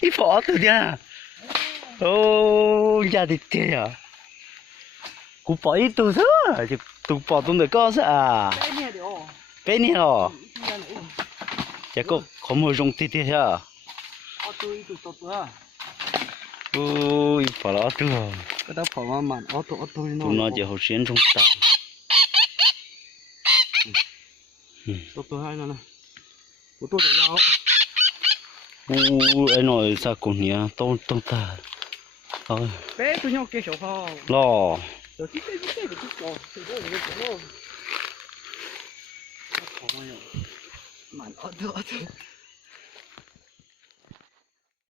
ít phỏ từ nha ô nhà thì thế à cũng bỏ ít từ thôi chứ tụ bỏ tụ được có sao cái này hả chỉ có một trong tí tí ha ôi bỏ lỡ từ cái đó phở mà ô tô tụ nó chỉ học sinh trong tàu ô tô hai nữa này ô tô để giao ôi anh nói sao cũng nhỉ tông tông ta thôi bé tôi nhau kia sổ kho lo rồi cái cái cổ thì đó là cái cổ mà nó mà ô tô